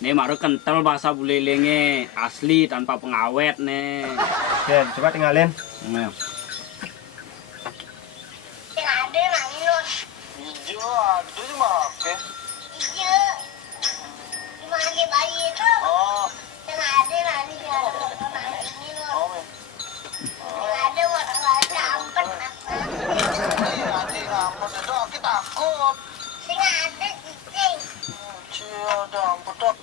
Nih baru kental bahasa Bulelengnya, asli tanpa pengawet nih. Oke, coba tinggalin. Nah. Yang ada nangis. Iya, ada cuma oke. Iya. Cuma di Bali itu. Oh, Yang ada nangis ya. Nangis ini loh. oh, men. Yang ada warna campur apa. Nanti ampun itu aku takut. Sing ada cicing. Cia, ada ampun dok.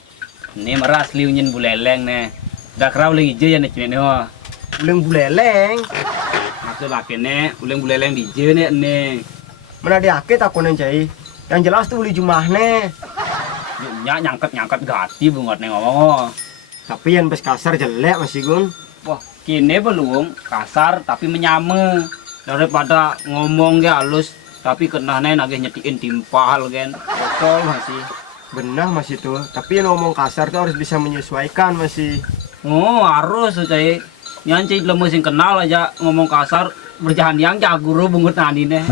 Ini merah asli unyin Buleleng nih. Udah kerau lagi hijau ya nih cuy nih. Buleng buleleng. Maksud laki nih, uleng Buleleng di hijau nih. Mana diakit aku nenjai. Yang jelas tuh beli jumlah nih. Nyangkat gati bungot nih ngomong. Tapi yang bes kasar jelek masih gun. Wah, kini belum kasar tapi menyame. Daripada ngomong ya halus tapi kena nih nagih nyetiin timpal kan. Betul masih. Benar masih tuh. Tapi yang ngomong kasar tuh harus bisa menyesuaikan masih. Oh, harus cai. Nyanci lemes yang kenal aja ngomong kasar berjalan yang guru bungut nani nih.